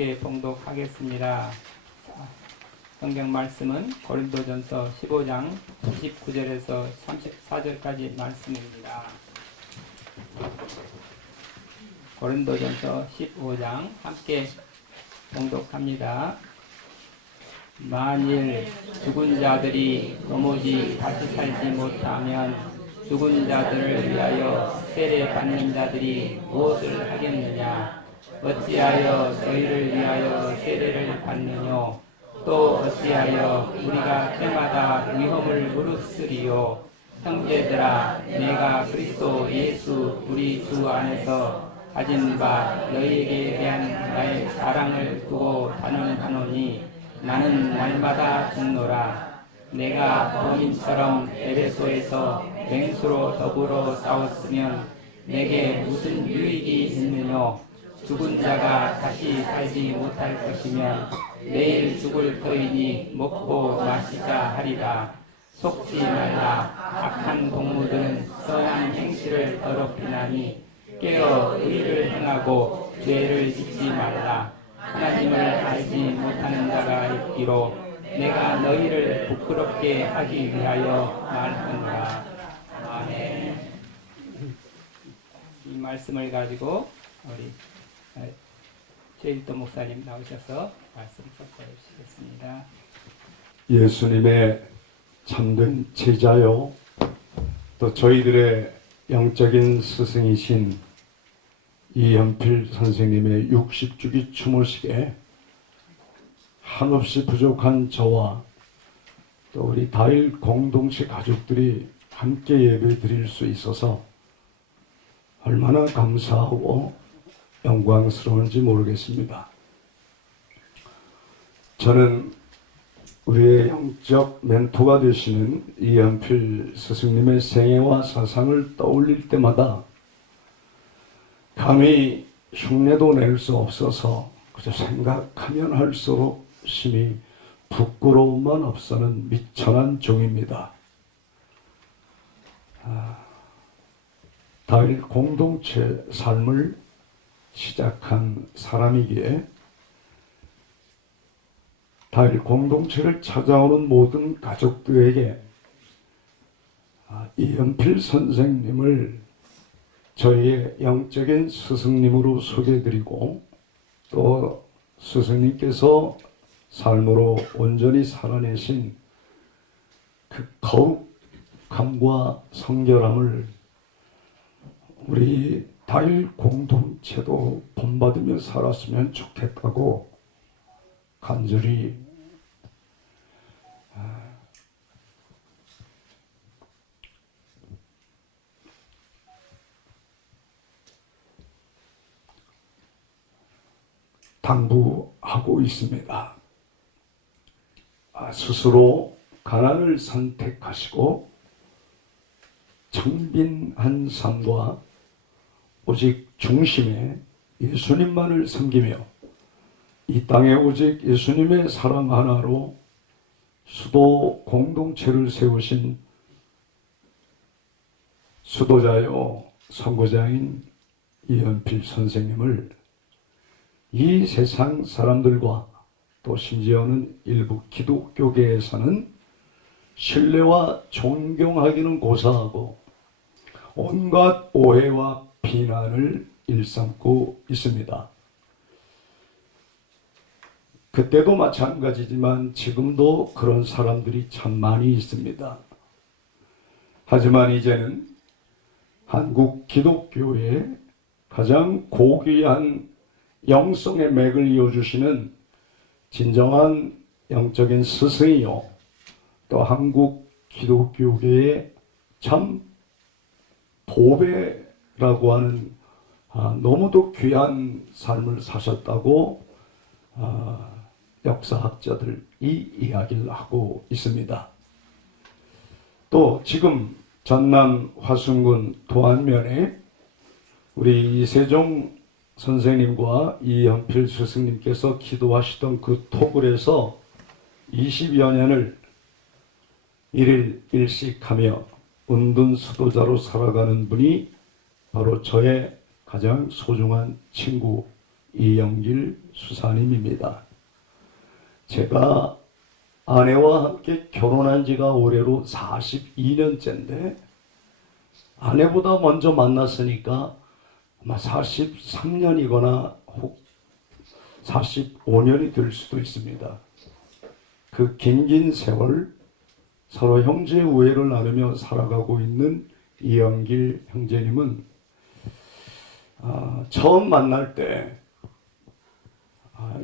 함께 봉독하겠습니다. 성경 말씀은 고린도전서 15장 29절에서 34절까지 말씀입니다. 고린도전서 15장 함께 봉독합니다. 만일 죽은 자들이 도무지 다시 살지 못하면 죽은 자들을 위하여 세례받는 자들이 무엇을 하겠느냐? 어찌하여 저희를 위하여 세례를 받느뇨? 또 어찌하여 우리가 때마다 위험을 무릅쓰리요? 형제들아, 내가 그리스도 예수 우리 주 안에서 가진 바 너희에게 대한 나의 사랑을 두고 단언하노니 나는 날마다 죽노라. 내가 범인처럼 에베소에서 맹수로 더불어 싸웠으면 내게 무슨 유익이 있느뇨? 죽은 자가 다시 살지 못할 것이면 내일 죽을 터이니 먹고 마시자 하리라. 속지 말라. 악한 동무들은 선한 행실을 더럽히나니 깨어 의를 행하고 죄를 짓지 말라. 하나님을 알지 못하는 자가 있기로 내가 너희를 부끄럽게 하기 위하여 말하노라. 아멘. 이 말씀을 가지고 우리 최일도 목사님 나오셔서 말씀 섞어 주시겠습니다. 예수님의 참된 제자요, 또 저희들의 영적인 스승이신 이연필 선생님의 60주기 추모식에 한없이 부족한 저와 또 우리 다일 공동체 가족들이 함께 예배 드릴 수 있어서 얼마나 감사하고 영광스러운지 모르겠습니다. 저는 우리의 영적 멘토가 되시는 이연필 스승님의 생애와 사상을 떠올릴 때마다 감히 흉내도 낼 수 없어서 그저 생각하면 할수록 심히 부끄러움만 앞서는 미천한 종입니다. 다일 공동체 삶을 시작한 사람이기에 다일 공동체를 찾아오는 모든 가족들에게 이연필 선생님을 저희의 영적인 스승님으로 소개해드리고 또 스승님께서 삶으로 온전히 살아내신 그 거룩함과 성결함을 우리 다일 공동체도 본받으며 살았으면 좋겠다고 간절히 당부하고 있습니다. 스스로 가난을 선택하시고 청빈한 삶과 오직 중심에 예수님만을 섬기며 이 땅에 오직 예수님의 사랑 하나로 수도 공동체를 세우신 수도자요 선구자인 이연필 선생님을 이 세상 사람들과 또 심지어는 일부 기독교계에서는 신뢰와 존경하기는 고사하고 온갖 오해와 비난을 일삼고 있습니다. 그때도 마찬가지지만 지금도 그런 사람들이 참 많이 있습니다. 하지만 이제는 한국 기독교의 가장 고귀한 영성의 맥을 이어주시는 진정한 영적인 스승이요 또 한국 기독교계의 참 보배라고 하는 너무도 귀한 삶을 사셨다고 역사학자들이 이야기를 하고 있습니다. 또 지금 전남 화순군 도안면에 우리 이세종 선생님과 이연필 스승님께서 기도하시던 그 토굴에서 20여 년을 일일 일식하며 은둔 수도자로 살아가는 분이 바로 저의 가장 소중한 친구 이영길 수사님입니다. 제가 아내와 함께 결혼한 지가 올해로 42년째인데 아내보다 먼저 만났으니까 아마 43년이거나 혹 45년이 될 수도 있습니다. 그 긴 세월 서로 형제 우애를 나누며 살아가고 있는 이영길 형제님은 처음 만날 때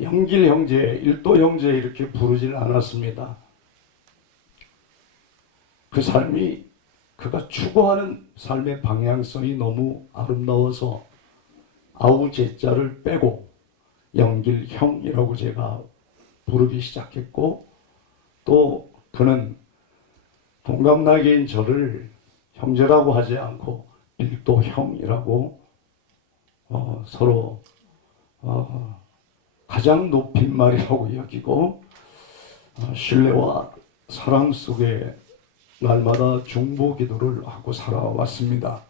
영길 형제, 일도 형제 이렇게 부르질 않았습니다. 그 삶이 그가 추구하는 삶의 방향성이 너무 아름다워서 아우 제자를 빼고 영길 형이라고 제가 부르기 시작했고, 또 그는 동갑나기인 저를 형제라고 하지 않고 일도 형이라고 서로 가장 높임말이라고 여기고 신뢰와 사랑 속에 날마다 중보 기도를 하고 살아왔습니다.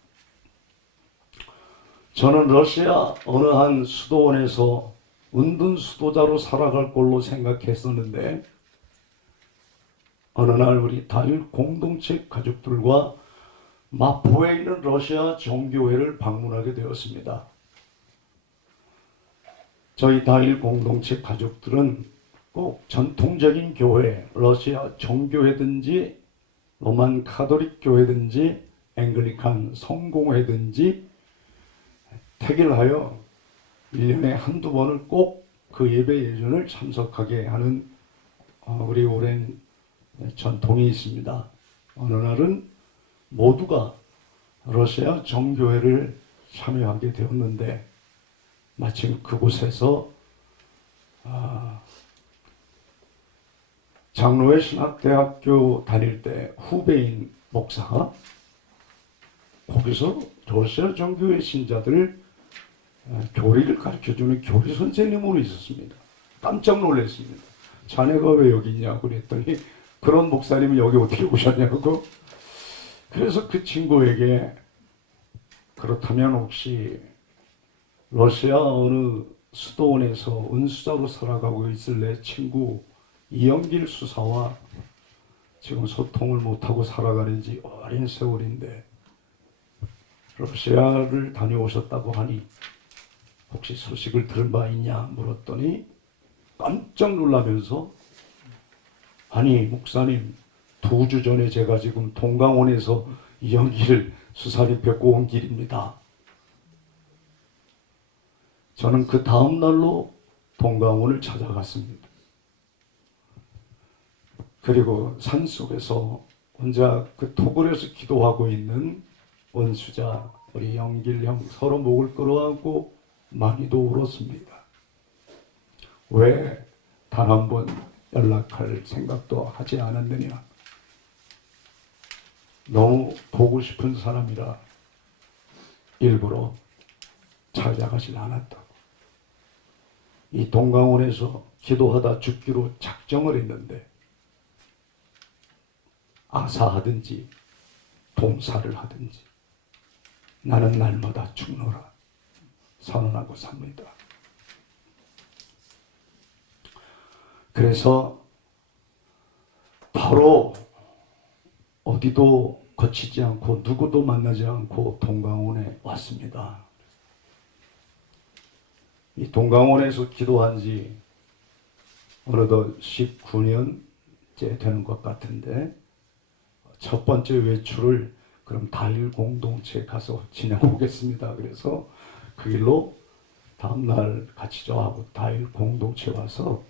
저는 러시아 어느 한 수도원에서 은둔 수도자로 살아갈 걸로 생각했었는데 어느 날 우리 다일 공동체 가족들과 마포에 있는 러시아 정교회를 방문하게 되었습니다. 저희 다일 공동체 가족들은 꼭 전통적인 교회, 러시아 정교회든지 로만 카톨릭 교회든지 앵글리칸 성공회든지 택일하여 1년에 한두 번을 꼭 그 예배 예전을 참석하게 하는 우리 오랜 전통이 있습니다. 어느 날은 모두가 러시아 정교회를 참여하게 되었는데 마침 그곳에서 장로회 신학대학교 다닐 때 후배인 목사가 거기서 러시아 정교회 신자들 교리를 가르쳐주는 교리 선생님으로 있었습니다. 깜짝 놀랐습니다. 자네가 왜 여기 있냐고 그랬더니 그런 목사님이 여기 어떻게 오셨냐고. 그래서 그 친구에게 그렇다면 혹시 러시아 어느 수도원에서 은수자로 살아가고 있을 내 친구 이영길 수사와 지금 소통을 못하고 살아가는 지 오랜 세월인데 러시아를 다녀오셨다고 하니 혹시 소식을 들은 바 있냐 물었더니 깜짝 놀라면서 아니 목사님 2주 전에 제가 지금 동강원에서 이영길 수사님 뵙고 온 길입니다. 저는 그 다음 날로 동강원을 찾아갔습니다. 그리고 산속에서 혼자 그 토굴에서 기도하고 있는 원수자 우리 영길 형 서로 목을 끌어안고 많이도 울었습니다. 왜 단 한 번 연락할 생각도 하지 않았느냐. 너무 보고 싶은 사람이라 일부러 찾아가질 않았다고. 이 동강원에서 기도하다 죽기로 작정을 했는데 아사하든지 동사를 하든지 나는 날마다 죽노라 선언하고 삽니다. 그래서 바로 어디도 거치지 않고 누구도 만나지 않고 동강원에 왔습니다. 이 동강원에서 기도한 지 어느덧 19년째 되는 것 같은데 첫 번째 외출을 그럼 다일 공동체 가서 지내보겠습니다. 그래서 그 길로 다음날 같이 저하고 다일 공동체 와서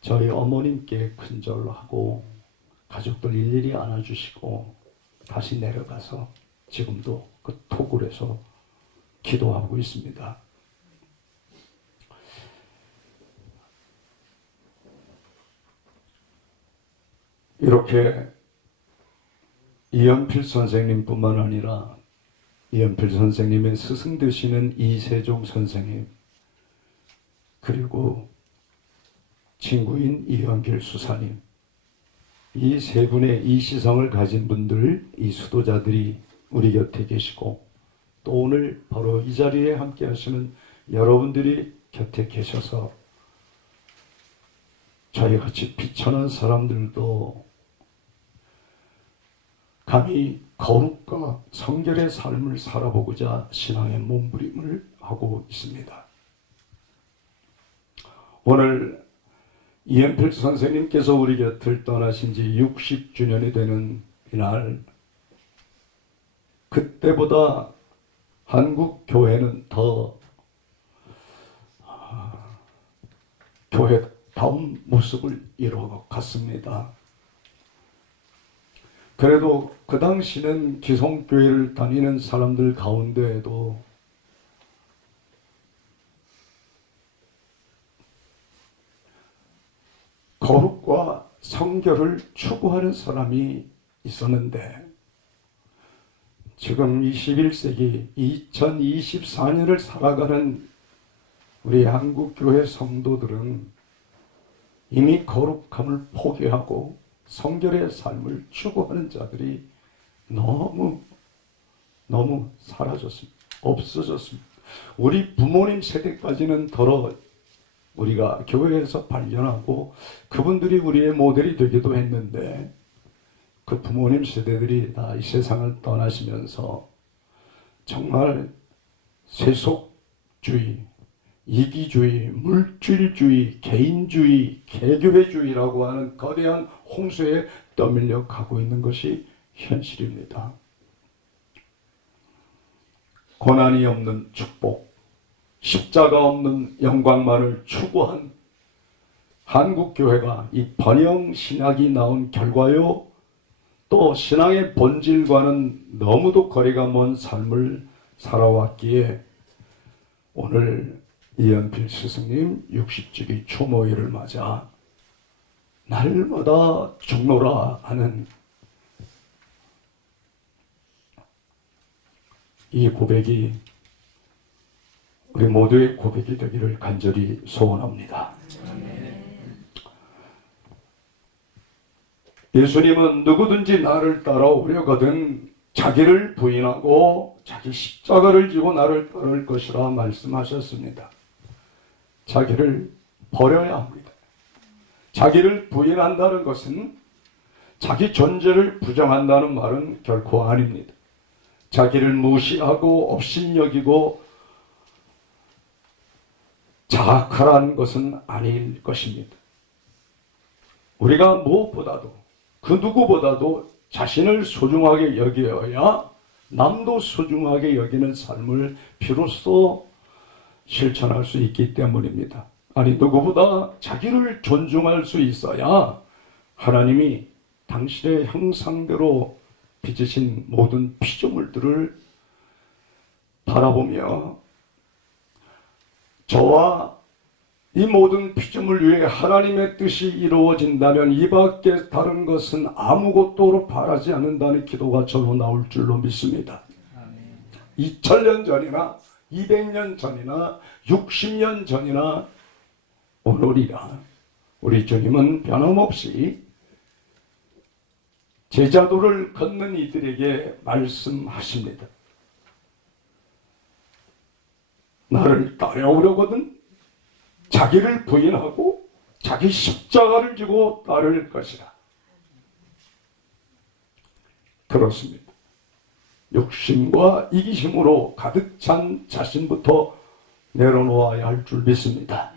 저희 어머님께 큰절하고 가족들 일일이 안아주시고 다시 내려가서 지금도 그 토굴에서 기도하고 있습니다. 이렇게 이연필 선생님뿐만 아니라 이연필 선생님의 스승 되시는 이세종 선생님 그리고 친구인 이영길 수사님 이 세 분의 이 시성을 가진 분들 이 수도자들이 우리 곁에 계시고 또 오늘 바로 이 자리에 함께 하시는 여러분들이 곁에 계셔서 저희같이 비천한 사람들도 감히 거룩과 성결의 삶을 살아보고자 신앙의 몸부림을 하고 있습니다. 오늘 이연필 선생님께서 우리 곁을 떠나신 지 60주년이 되는 이날, 그때보다 한국 교회는 더 교회다운 모습을 이루어갔습니다. 그래도 그 당시는 기성교회를 다니는 사람들 가운데에도 거룩과 성결을 추구하는 사람이 있었는데, 지금 21세기 2024년을 살아가는 우리 한국교회 성도들은 이미 거룩함을 포기하고 성결의 삶을 추구하는 자들이 너무 사라졌습니다. 없어졌습니다. 우리 부모님 세대까지는 더러 우리가 교회에서 발견하고 그분들이 우리의 모델이 되기도 했는데, 그 부모님 세대들이 다 이 세상을 떠나시면서 정말 세속주의, 이기주의, 물질주의, 개인주의, 개교회주의라고 하는 거대한 홍수에 떠밀려 가고 있는 것이 현실입니다. 고난이 없는 축복, 십자가 없는 영광만을 추구한 한국교회가 이 번영신학이 나온 결과요, 또 신앙의 본질과는 너무도 거리가 먼 삶을 살아왔기에 오늘 이연필 스승님 60주기 추모일을 맞아 날마다 죽노라 하는 이 고백이 우리 모두의 고백이 되기를 간절히 소원합니다. 예수님은 누구든지 나를 따라오려거든 자기를 부인하고 자기 십자가를 지고 나를 따를 것이라 말씀하셨습니다. 자기를 버려야 합니다. 자기를 부인한다는 것은 자기 존재를 부정한다는 말은 결코 아닙니다. 자기를 무시하고 업신여기고 자학하라는 것은 아닐 것입니다. 우리가 무엇보다도 그 누구보다도 자신을 소중하게 여겨야 남도 소중하게 여기는 삶을 비로소 실천할 수 있기 때문입니다. 아니, 누구보다 자기를 존중할 수 있어야 하나님이 당신의 형상대로 빚으신 모든 피조물들을 바라보며 저와 이 모든 피조물 위에 하나님의 뜻이 이루어진다면 이 밖에 다른 것은 아무것도 바라지 않는다는 기도가 저로 나올 줄로 믿습니다. 2000년 전이나 200년 전이나 60년 전이나 오늘이라 우리 주님은 변함없이 제자도를 걷는 이들에게 말씀하십니다. 나를 따라오려거든 자기를 부인하고 자기 십자가를 지고 따를 것이라. 그렇습니다. 욕심과 이기심으로 가득 찬 자신부터 내려놓아야 할 줄 믿습니다.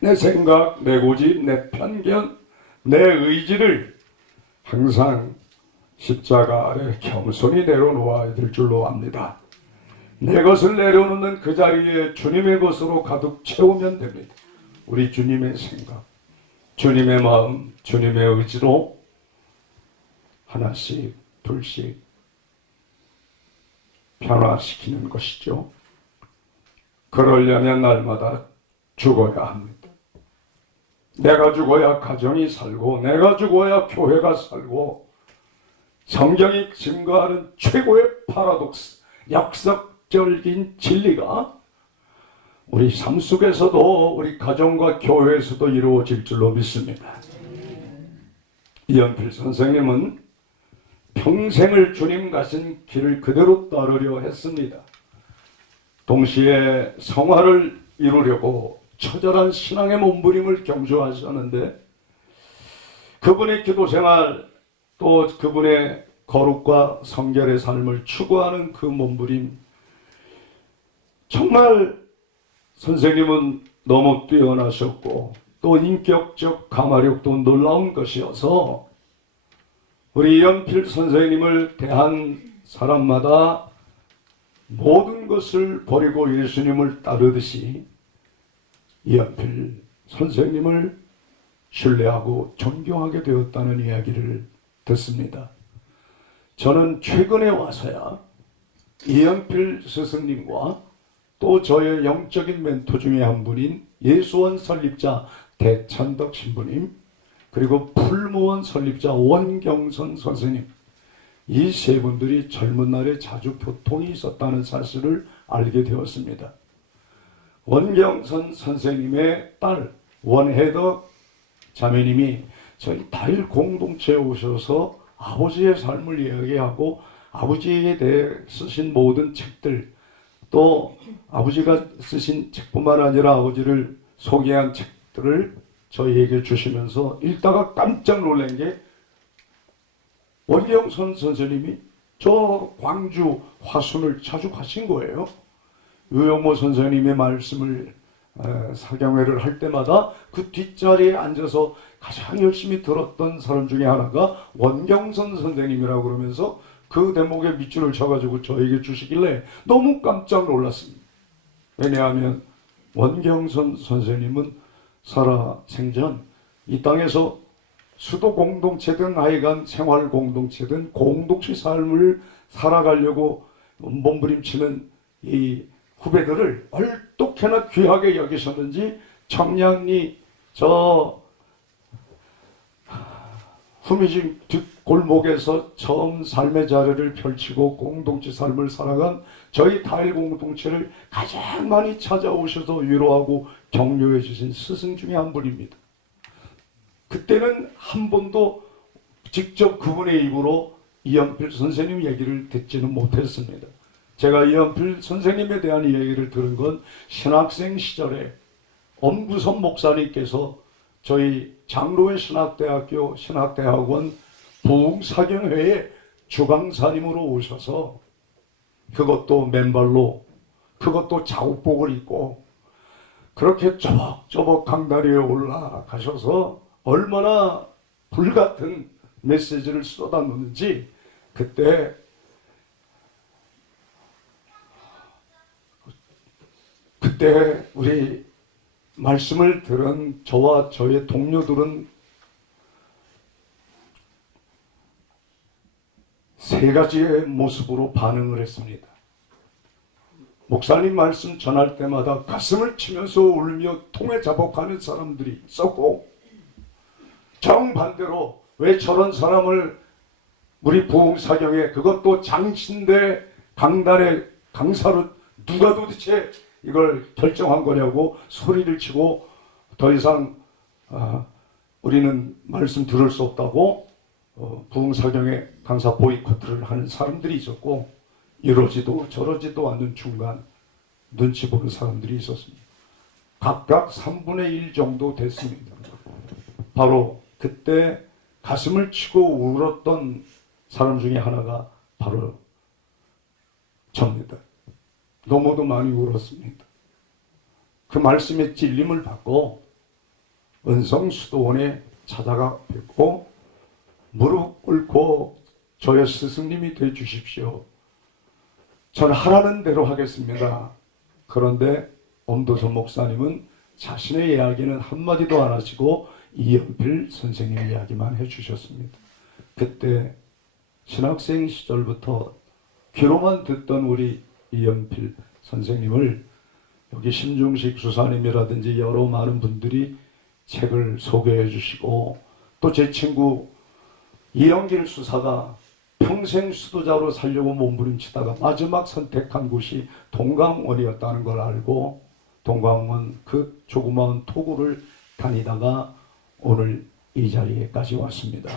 내 생각, 내 고집, 내 편견, 내 의지를 항상 십자가 아래 겸손히 내려놓아야 될 줄로 압니다. 내 것을 내려놓는 그 자리에 주님의 것으로 가득 채우면 됩니다. 우리 주님의 생각, 주님의 마음, 주님의 의지로 하나씩 둘씩 변화시키는 것이죠. 그러려면 날마다 죽어야 합니다. 내가 죽어야 가정이 살고 내가 죽어야 교회가 살고 성경이 증거하는 최고의 파라독스, 역설적인 진리가 우리 삶 속에서도 우리 가정과 교회에서도 이루어질 줄로 믿습니다. 이연필 선생님은 평생을 주님 가신 길을 그대로 따르려 했습니다. 동시에 성화를 이루려고 처절한 신앙의 몸부림을 경주하셨는데 그분의 기도생활 또 그분의 거룩과 성결의 삶을 추구하는 그 몸부림 정말 선생님은 너무 뛰어나셨고 또 인격적 감화력도 놀라운 것이어서 우리 이연필 선생님을 대한 사람마다 모든 것을 버리고 예수님을 따르듯이 이연필 선생님을 신뢰하고 존경하게 되었다는 이야기를 듣습니다. 저는 최근에 와서야 이연필 스승님과 또 저의 영적인 멘토 중에 한 분인 예수원 설립자 대찬덕 신부님 그리고 풀무원 설립자 원경선 선생님 이 세 분들이 젊은 날에 자주 교통이 있었다는 사실을 알게 되었습니다. 원경선 선생님의 딸 원혜덕 자매님이 저희 다일 공동체에 오셔서 아버지의 삶을 이야기하고 아버지에 대해 쓰신 모든 책들 또 아버지가 쓰신 책뿐만 아니라 아버지를 소개한 책들을 저희에게 주시면서 읽다가 깜짝 놀란 게 원경선 선생님이 저 광주 화순을 자주 가신 거예요. 유영모 선생님의 말씀을 사경회를 할 때마다 그 뒷자리에 앉아서 가장 열심히 들었던 사람 중에 하나가 원경선 선생님이라고 그러면서 그 대목에 밑줄을 쳐가지고 저에게 주시길래 너무 깜짝 놀랐습니다. 왜냐하면 원경선 선생님은 살아 생전 이 땅에서 수도 공동체든 하여간 생활 공동체든 공동체 삶을 살아가려고 몸부림치는 이 후배들을 얼똑해나 귀하게 여기셨는지 청량리 저 후미진 뒷골목에서 처음 삶의 자리를 펼치고 공동체 삶을 살아간 저희 다일 공동체를 가장 많이 찾아오셔서 위로하고 격려해 주신 스승 중에 한 분입니다. 그때는 한 번도 직접 그분의 입으로 이연필 선생님 얘기를 듣지는 못했습니다. 제가 이연필 선생님에 대한 이야기를 들은 건 신학생 시절에 엄구선 목사님께서 저희 장로회 신학대학교 신학대학원 부흥사경회에 주강사님으로 오셔서 그것도 맨발로 그것도 작업복을 입고 그렇게 쪼벅쪼벅 강다리에 올라가셔서 얼마나 불같은 메시지를 쏟아놓는지 그때 우리 말씀을 들은 저와 저의 동료들은 세 가지의 모습으로 반응을 했습니다. 목사님 말씀 전할 때마다 가슴을 치면서 울며 통에 자복하는 사람들이 있었고 정반대로 왜 저런 사람을 우리 부흥사경에 그것도 장신대 강단의 강사로 누가 도대체 이걸 결정한 거냐고 소리를 치고 더 이상 우리는 말씀 들을 수 없다고 부흥사경에 강사 보이콧을 하는 사람들이 있었고 이러지도 저러지도 않는 중간 눈치 보는 사람들이 있었습니다. 각각 3분의 1 정도 됐습니다. 바로 그때 가슴을 치고 울었던 사람 중에 하나가 바로 접니다. 너무도 많이 울었습니다. 그 말씀에 찔림을 받고 은성수도원에 찾아가 뵙고 무릎 꿇고 저의 스승님이 돼 주십시오. 저는 하라는 대로 하겠습니다. 그런데 엄도선 목사님은 자신의 이야기는 한마디도 안 하시고 이연필 선생님 이야기만 해주셨습니다. 그때 신학생 시절부터 귀로만 듣던 우리 이연필 선생님을 여기 심중식 수사님이라든지 여러 많은 분들이 책을 소개해 주시고 또 제 친구 이영길 수사가 평생 수도자로 살려고 몸부림치다가 마지막 선택한 곳이 동강원이었다는 걸 알고 동강원 그 조그마한 토구를 다니다가 오늘 이 자리에까지 왔습니다.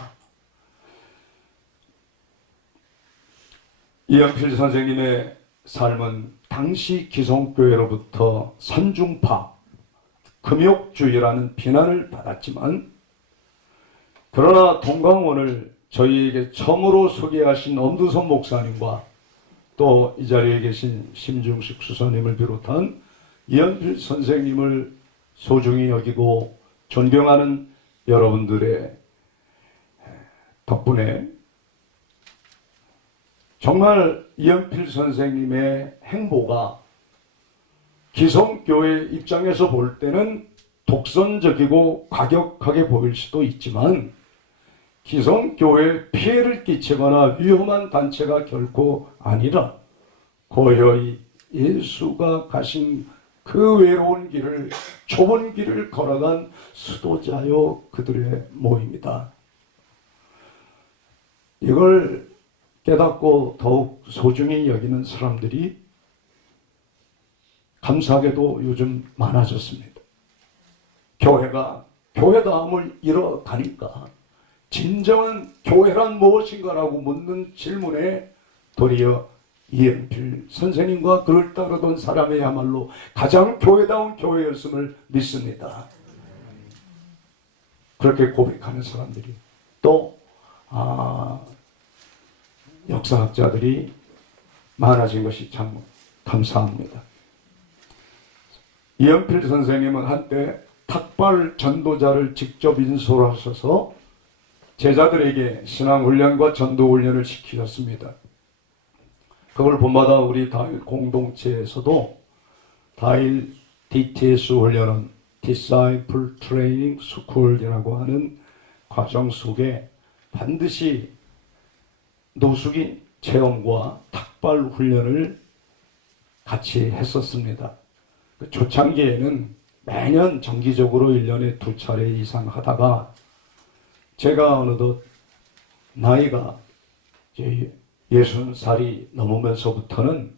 이연필 선생님의 삶은 단 당시 기성교회로부터 산중파, 금욕주의라는 비난을 받았지만, 그러나 동강원을 저희에게 처음으로 소개하신 엄두선 목사님과 또 이 자리에 계신 심중식 수사님을 비롯한 이현필 선생님을 소중히 여기고 존경하는 여러분들의 덕분에 정말 이현필 선생님의 행보가 기성교회 입장에서 볼 때는 독선적이고 과격하게 보일 수도 있지만, 기성교회에 피해를 끼치거나 위험한 단체가 결코 아니라 고요히 예수가 가신 그 외로운 길을, 좁은 길을 걸어간 수도자요 그들의 모임이다. 이걸 깨닫고 더욱 소중히 여기는 사람들이 감사하게도 요즘 많아졌습니다. 교회가 교회다움을 잃어가니까 진정한 교회란 무엇인가라고 묻는 질문에 도리어 이현필 선생님과 그를 따르던 사람이야말로 가장 교회다운 교회였음을 믿습니다. 그렇게 고백하는 사람들이 또 역사학자들이 많아진 것이 참 감사합니다. 이현필 선생님은 한때 탁발 전도자를 직접 인솔하셔서 제자들에게 신앙훈련과 전도훈련을 시키셨습니다. 그걸 본받아 우리 다일 공동체에서도 다일 DTS 훈련은 Disciple Training School이라고 하는 과정 속에 반드시 노숙인 체험과 탁발 훈련을 같이 했었습니다. 그 초창기에는 매년 정기적으로 1년에 2차례 이상 하다가 제가 어느덧 나이가 60살이 넘으면서부터는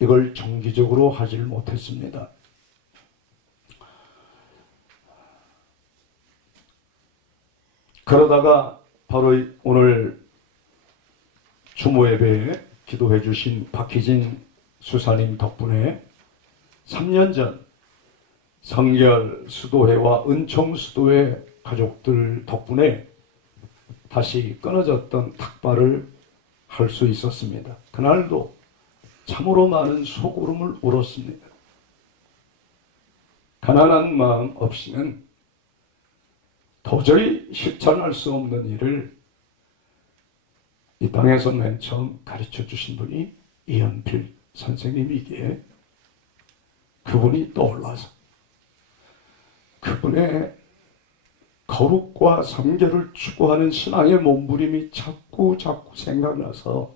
이걸 정기적으로 하질 못했습니다. 그러다가 바로 오늘 주모예배에 기도해 주신 박희진 수사님 덕분에 3년 전 성결 수도회와 은총 수도회 가족들 덕분에 다시 끊어졌던 탁발을 할 수 있었습니다. 그날도 참으로 많은 소구름을 울었습니다. 가난한 마음 없이는 도저히 실천할 수 없는 일을 이 땅에서 맨 처음 가르쳐 주신 분이 이현필 선생님이기에 그분이 떠올라서 그분의 거룩과 성결을 추구하는 신앙의 몸부림이 자꾸 생각나서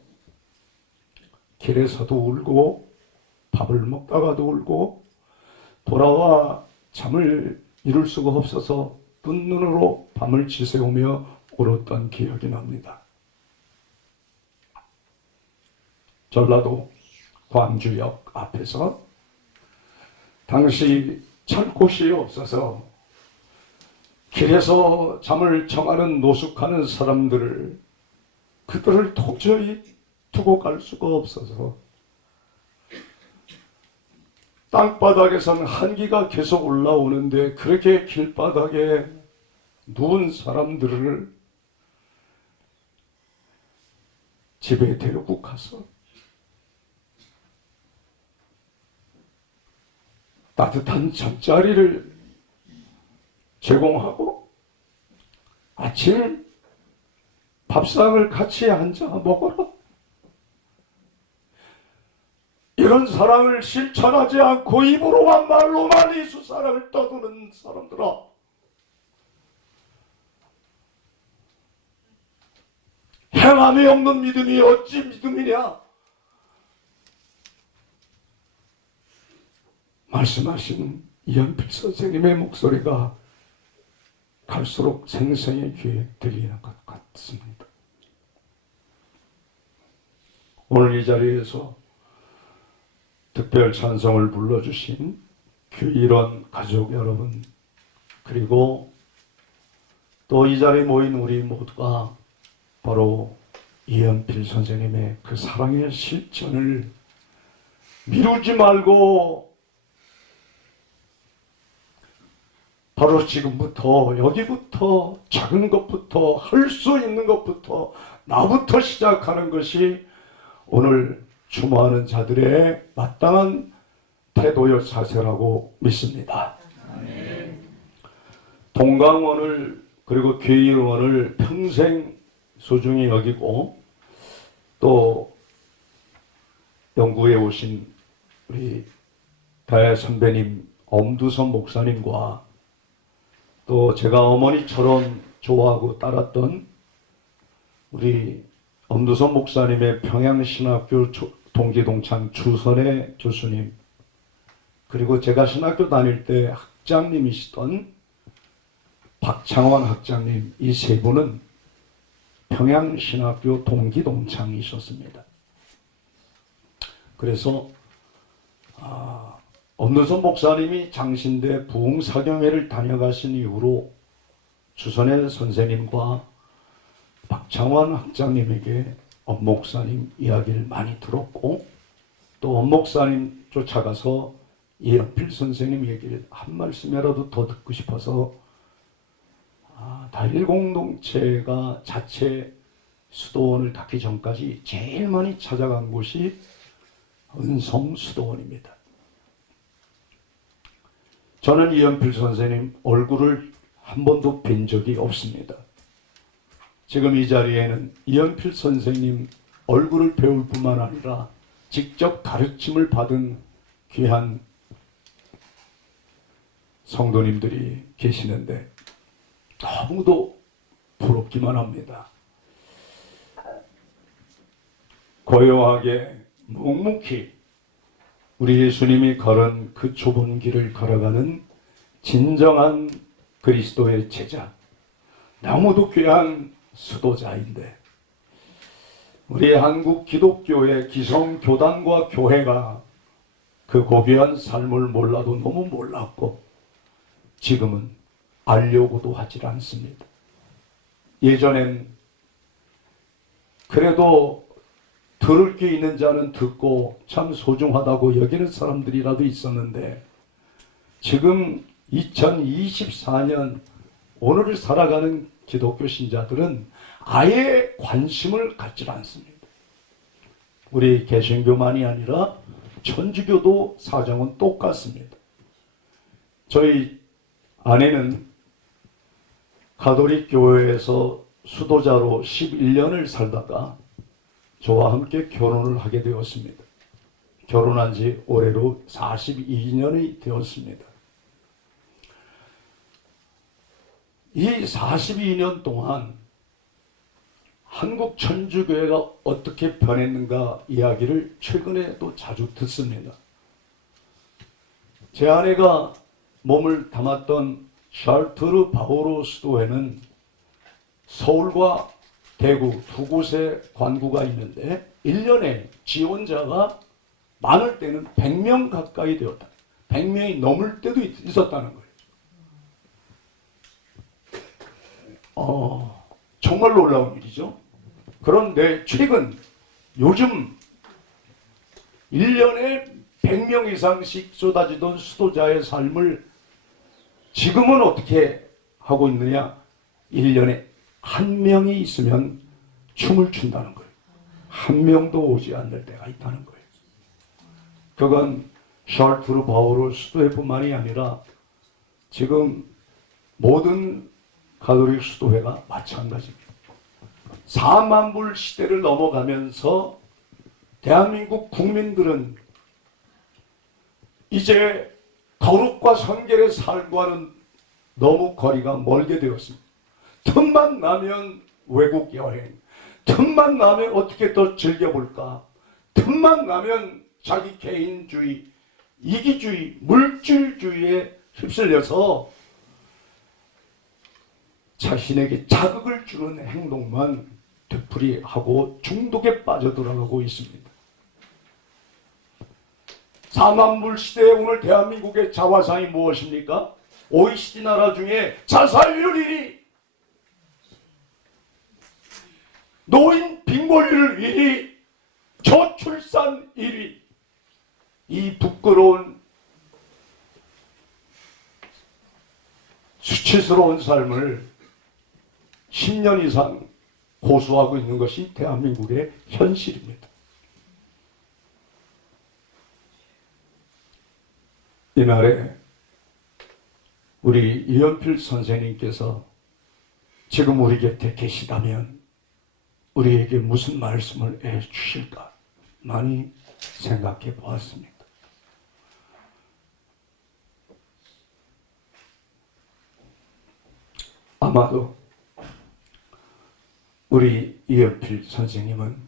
길에서도 울고 밥을 먹다가도 울고 돌아와 잠을 이룰 수가 없어서 뜬 눈으로 밤을 지새우며 울었던 기억이 납니다. 전라도 광주역 앞에서 당시 잘 곳이 없어서 길에서 잠을 청하는 노숙하는 사람들을 그들을 도저히 두고 갈 수가 없어서 땅바닥에서는 한기가 계속 올라오는데 그렇게 길바닥에 누운 사람들을 집에 데리고 가서 따뜻한 잠자리를 제공하고 아침 밥상을 같이 앉아 먹어라. 이런 사랑을 실천하지 않고 입으로만 말로만 예수 사랑을 떠드는 사람들아, 행함이 없는 믿음이 어찌 믿음이냐? 말씀하신 이현필 선생님의 목소리가 갈수록 생생히 귀에 들리는 것 같습니다. 오늘 이 자리에서 특별 찬송을 불러주신 규일원 가족 여러분, 그리고 또 이 자리에 모인 우리 모두가 바로 이현필 선생님의 그 사랑의 실천을 미루지 말고 바로 지금부터 여기부터 작은 것부터 할 수 있는 것부터 나부터 시작하는 것이 오늘 추모하는 자들의 마땅한 태도의 자세라고 믿습니다. 동강원을 그리고 괴일원을 평생 소중히 여기고 또 영구에 오신 우리 대선배님 엄두선 목사님과 또 제가 어머니처럼 좋아하고 따랐던 우리 엄두선 목사님의 평양신학교 동기동창 주선의 교수님, 그리고 제가 신학교 다닐 때 학장님이시던 박창원 학장님, 이 세 분은 평양신학교 동기동창이셨습니다. 그래서 엄두선 목사님이 장신대 부흥사경회를 다녀가신 이후로 주선의 선생님과 박창원 학장님에게 엄 목사님 이야기를 많이 들었고, 또 엄 목사님 쫓아가서 이연필 선생님 얘기를 한 말씀이라도 더 듣고 싶어서 다일 공동체가 자체 수도원을 닫기 전까지 제일 많이 찾아간 곳이 은성 수도원입니다. 저는 이연필 선생님 얼굴을 한 번도 뵌 적이 없습니다. 지금 이 자리에는 이연필 선생님 얼굴을 배울 뿐만 아니라 직접 가르침을 받은 귀한 성도님들이 계시는데 너무도 부럽기만 합니다. 고요하게 묵묵히 우리 예수님이 걸은 그 좁은 길을 걸어가는 진정한 그리스도의 제자, 너무도 귀한 수도자인데 우리 한국 기독교의 기성교단과 교회가 그 고귀한 삶을 몰라도 너무 몰랐고 지금은 알려고도 하질 않습니다. 예전엔 그래도 들을 게 있는 자는 듣고 참 소중하다고 여기는 사람들이라도 있었는데 지금 2024년 오늘을 살아가는 기독교 신자들은 아예 관심을 갖지 않습니다. 우리 개신교만이 아니라 천주교도 사정은 똑같습니다. 저희 아내는 가톨릭 교회에서 수도자로 11년을 살다가 저와 함께 결혼을 하게 되었습니다. 결혼한 지 올해로 42년이 되었습니다. 이 42년 동안 한국 천주교회가 어떻게 변했는가 이야기를 최근에도 자주 듣습니다. 제 아내가 몸을 담았던 샤르트르 바오로 수도회는 서울과 대구 두 곳에 관구가 있는데 1년에 지원자가 많을 때는 100명 가까이 되었다. 100명이 넘을 때도 있었다는 거예요. 정말 놀라운 일이죠. 그런데 최근 요즘 1년에 100명 이상씩 쏟아지던 수도자의 삶을 지금은 어떻게 하고 있느냐? 1년에 한 명이 있으면 춤을 춘다는 거예요. 한 명도 오지 않을 때가 있다는 거예요. 그건 샤르트르 바오로 수도회뿐만이 아니라 지금 모든 가톨릭 수도회가 마찬가지입니다. 4만 불 시대를 넘어가면서 대한민국 국민들은 이제 거룩과 성결의 삶과는 너무 거리가 멀게 되었습니다. 틈만 나면 외국 여행, 틈만 나면 어떻게 더 즐겨볼까, 틈만 나면 자기 개인주의, 이기주의, 물질주의에 휩쓸려서 자신에게 자극을 주는 행동만 되풀이하고 중독에 빠져들어가고 있습니다. 4만 불 시대에 오늘 대한민국의 자화상이 무엇입니까? OECD 나라 중에 자살률 1위, 노인 빈곤율 1위, 저출산 1위. 이 부끄러운 수치스러운 삶을 10년 이상 고수하고 있는 것이 대한민국의 현실입니다. 이날에 우리 이연필 선생님께서 지금 우리 곁에 계시다면 우리에게 무슨 말씀을 해주실까 많이 생각해 보았습니다. 아마도 우리 이연필 선생님은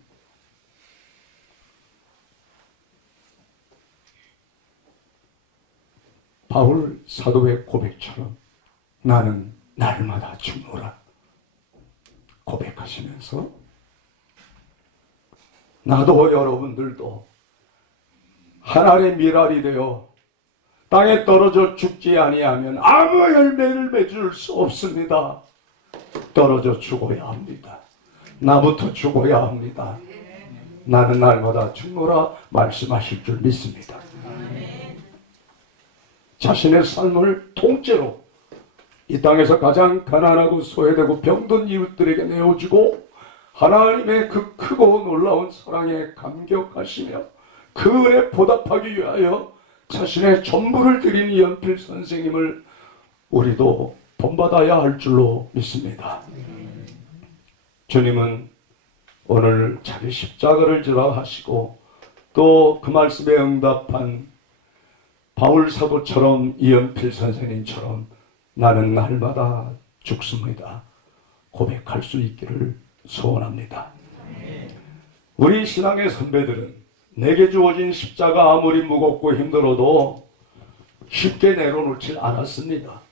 바울 사도의 고백처럼 나는 날마다 죽노라 고백하시면서 나도 여러분들도 하늘의 미랄이 되어 땅에 떨어져 죽지 아니하면 아무 열매를 맺을 수 없습니다. 떨어져 죽어야 합니다. 나부터 죽어야 합니다. 나는 날마다 죽노라 말씀하실 줄 믿습니다. 자신의 삶을 통째로 이 땅에서 가장 가난하고 소외되고 병든 이웃들에게 내어주고 하나님의 그 크고 놀라운 사랑에 감격하시며 그 은혜 보답하기 위하여 자신의 전부를 드린 이연필 선생님을 우리도 본받아야 할 줄로 믿습니다. 주님은 오늘 자기 십자가를 지라 하시고 또 그 말씀에 응답한 바울 사도처럼 이연필 선생님처럼 나는 날마다 죽습니다 고백할 수 있기를 소원합니다. 우리 신앙의 선배들은 내게 주어진 십자가 아무리 무겁고 힘들어도 쉽게 내려놓질 않았습니다.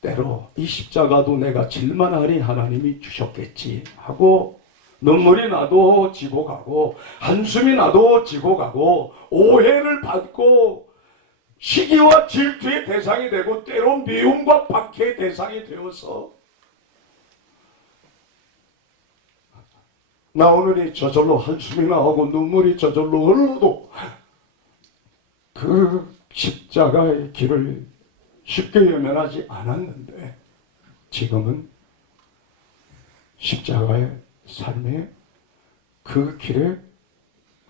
때로 이 십자가도 내가 질만하리 하나님이 주셨겠지 하고 눈물이 나도 지고 가고 한숨이 나도 지고 가고 오해를 받고 시기와 질투의 대상이 되고 때로 미움과 박해의 대상이 되어서 나 오늘이 저절로 한숨이 나오고 눈물이 저절로 흘러도 그 십자가의 길을 쉽게 외면하지 않았는데 지금은 십자가의 삶의 그 길에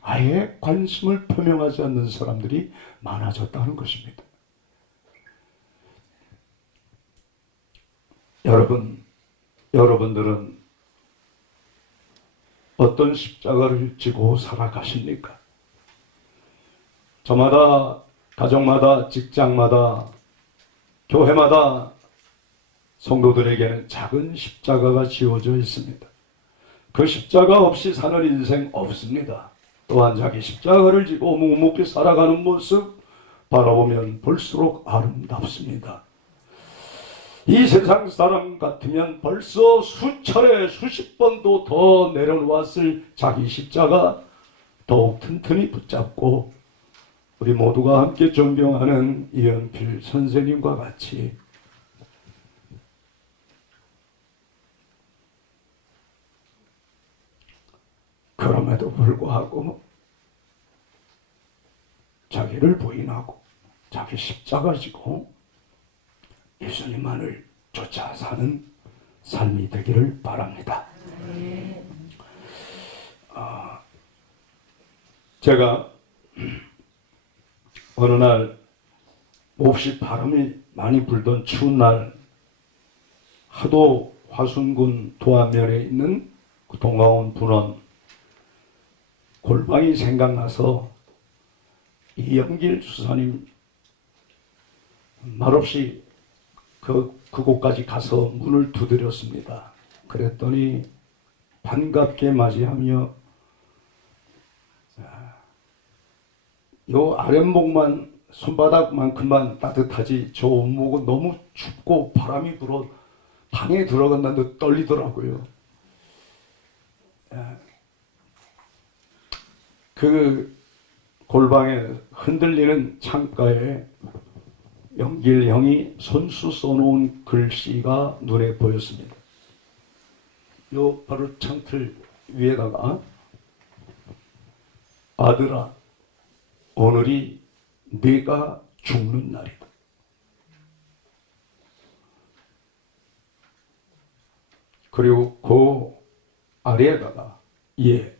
아예 관심을 표명하지 않는 사람들이 많아졌다는 것입니다. 여러분들은 어떤 십자가를 지고 살아가십니까? 저마다, 가정마다, 직장마다, 교회마다 성도들에게는 작은 십자가가 지어져 있습니다. 그 십자가 없이 사는 인생 없습니다. 또한 자기 십자가를 지고 묵묵히 살아가는 모습 바라보면 볼수록 아름답습니다. 이 세상 사람 같으면 벌써 수차례 수십 번도 더 내려놓았을 자기 십자가 더욱 튼튼히 붙잡고 우리 모두가 함께 존경하는 이연필 선생님과 같이 그럼에도 불구하고 자기를 부인하고 자기 십자가 지고 예수님만을 쫓아 사는 삶이 되기를 바랍니다. 제가 어느 날 몹시 바람이 많이 불던 추운 날 하도 화순군 도안면에 있는 그 동가원 분원 골방이 생각나서 이영길 수사님 말없이 그곳까지 가서 문을 두드렸습니다. 그랬더니 반갑게 맞이하며 요 아랫목만 손바닥만큼만 따뜻하지 저 온목은 너무 춥고 바람이 불어 방에 들어간다는데 떨리더라고요. 그 골방에 흔들리는 창가에 영길 형이 손수 써놓은 글씨가 눈에 보였습니다. 요 바로 창틀 위에다가 아들아 오늘이 네가 죽는 날이다. 그리고 그 아래에다가 예,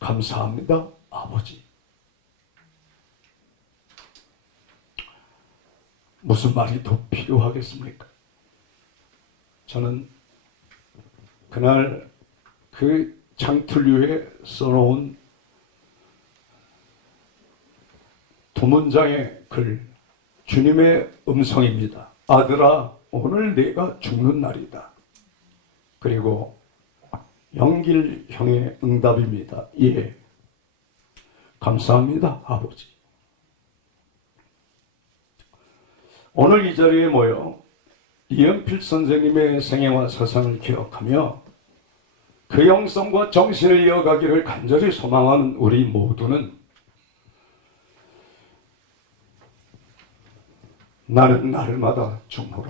감사합니다 아버지. 무슨 말이 더 필요하겠습니까? 저는 그날 그 창틀 위에 써놓은 두 문장의 글, 주님의 음성입니다. 아들아, 오늘 네가 죽는 날이다. 그리고 영길형의 응답입니다. 예, 감사합니다 아버지. 오늘 이 자리에 모여 이연필 선생님의 생애와 사상을 기억하며 그 영성과 정신을 이어가기를 간절히 소망하는 우리 모두는 나는 날마다 죽노라.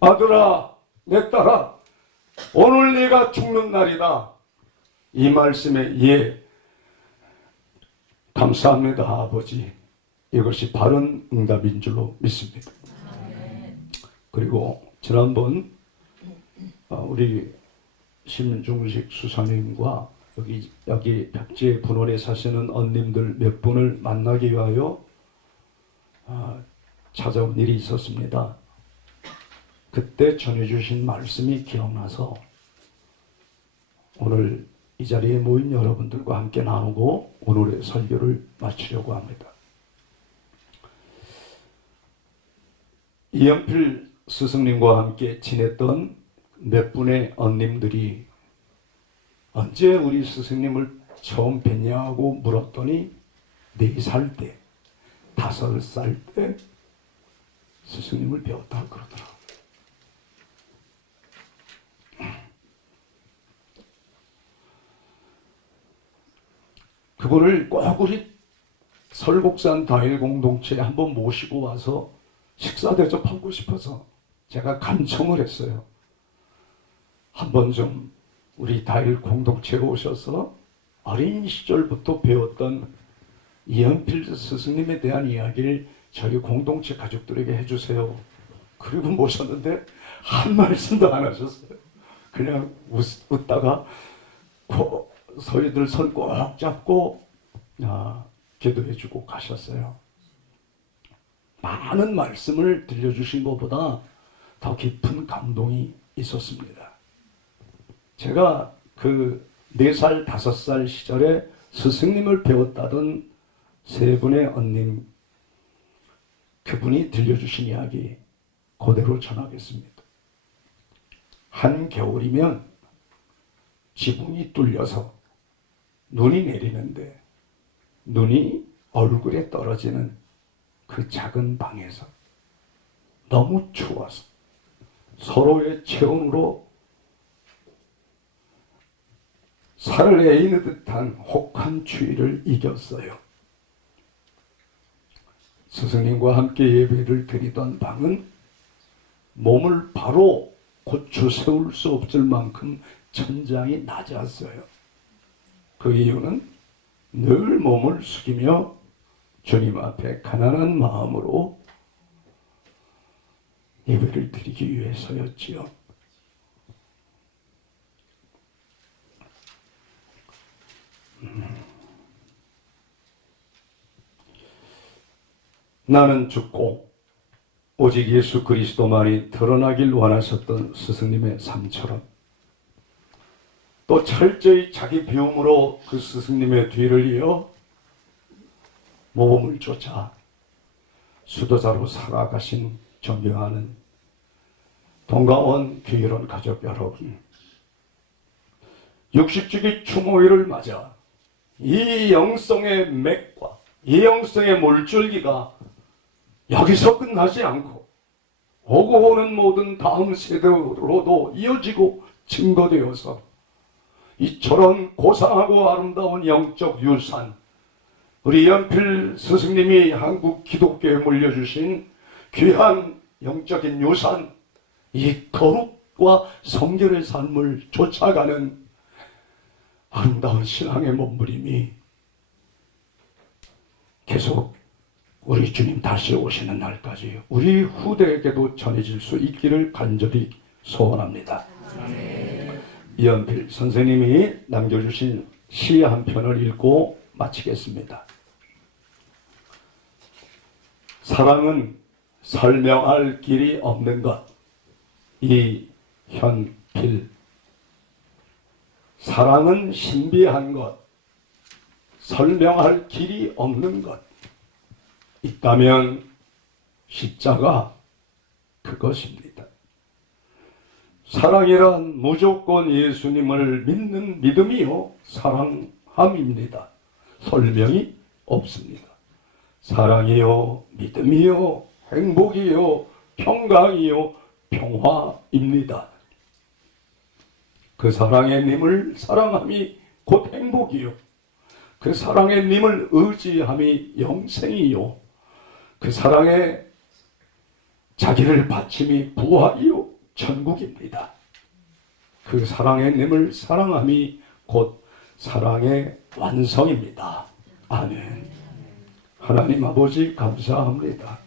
아들아, 내 딸아, 오늘 네가 죽는 날이다. 이 말씀에 예, 감사합니다 아버지. 이것이 바른 응답인 줄로 믿습니다. 그리고 지난번 우리 심중식 수사님과 여기 백제 분원에 사시는 언님들 몇 분을 만나기 위하여 찾아온 일이 있었습니다. 그때 전해주신 말씀이 기억나서 오늘 이 자리에 모인 여러분들과 함께 나누고 오늘의 설교를 마치려고 합니다. 이연필 스승님과 함께 지냈던 몇 분의 언님들이 언제 우리 스승님을 처음 뵀냐고 물었더니 4살 때, 5살 때 스승님을 배웠다고 그러더라고요. 그분을 꼭 우리 설곡산 다일 공동체에 한번 모시고 와서 식사 대접하고 싶어서 제가 간청을 했어요. 한번 좀 우리 다일 공동체에 오셔서 어린 시절부터 배웠던 이연필 스승님에 대한 이야기를 저희 공동체 가족들에게 해주세요. 그리고 모셨는데 한 말씀도 안 하셨어요. 그냥 웃다가 저희들 손 꼭 잡고 기도해주고 가셨어요. 많은 말씀을 들려주신 것보다 더 깊은 감동이 있었습니다. 제가 그 4살, 5살 시절에 스승님을 배웠다던 3분의 언님, 그분이 들려주신 이야기 그대로 전하겠습니다. 한겨울이면 지붕이 뚫려서 눈이 내리는데 눈이 얼굴에 떨어지는 그 작은 방에서 너무 추워서 서로의 체온으로 살을 에이는 듯한 혹한 추위를 이겼어요. 스승님과 함께 예배를 드리던 방은 몸을 바로 고추 세울 수 없을 만큼 천장이 낮았어요. 그 이유는 늘 몸을 숙이며 주님 앞에 가난한 마음으로 예배를 드리기 위해서였지요. 나는 죽고 오직 예수 그리스도만이 드러나길 원하셨던 스승님의 삶처럼 또 철저히 자기 비움으로 그 스승님의 뒤를 이어 모범을 쫓아 수도자로 살아가신 존경하는 동가원 귀결원 가족 여러분, 60주기 추모일을 맞아 이 영성의 맥과 이 영성의 물줄기가 여기서 끝나지 않고 오고 오는 모든 다음 세대로도 이어지고 증거되어서 이처럼 고상하고 아름다운 영적 유산, 우리 연필 스승님이 한국 기독교에 물려주신 귀한 영적인 유산, 이 거룩과 성결의 삶을 쫓아가는 아름다운 신앙의 몸부림이 우리 주님 다시 오시는 날까지 우리 후대에게도 전해질 수 있기를 간절히 소원합니다. 이연필 선생님이 남겨주신 시 한 편을 읽고 마치겠습니다. 사랑은 설명할 길이 없는 것. 이현필. 사랑은 신비한 것. 설명할 길이 없는 것. 있다면 십자가 그것입니다. 사랑이란 무조건 예수님을 믿는 믿음이요 사랑함입니다. 설명이 없습니다. 사랑이요 믿음이요 행복이요 평강이요 평화입니다. 그 사랑의 님을 사랑함이 곧 행복이요 그 사랑의 님을 의지함이 영생이요 그 사랑에 자기를 바침이 부활이요 천국입니다. 그 사랑의 님을 사랑함이 곧 사랑의 완성입니다. 아멘. 하나님 아버지 감사합니다.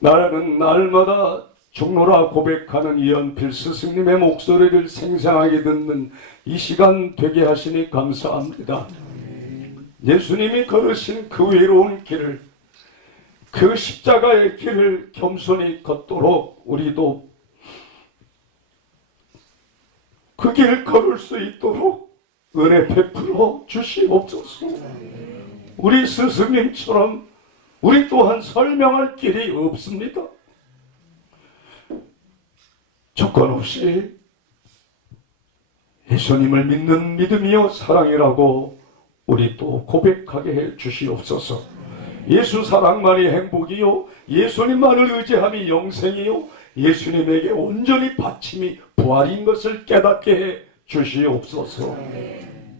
나는 날마다 죽노라 고백하는 이연필 스승님의 목소리를 생생하게 듣는 이 시간 되게 하시니 감사합니다. 예수님이 걸으신 그 외로운 길을, 그 십자가의 길을 겸손히 걷도록 우리도 그 길 걸을 수 있도록 은혜 베풀어 주시옵소서. 우리 스승님처럼 우리 또한 설명할 길이 없습니다. 조건 없이 예수님을 믿는 믿음이요 사랑이라고 우리 또 고백하게 해 주시옵소서. 예수 사랑만이 행복이요 예수님만을 의지함이 영생이요 예수님에게 온전히 바침이 부활인 것을 깨닫게 해 주시옵소서.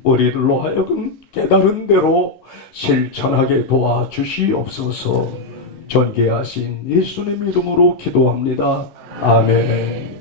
우리들로 하여금 깨달은 대로 실천하게 도와주시옵소서. 존귀하신 예수님 이름으로 기도합니다. 아멘.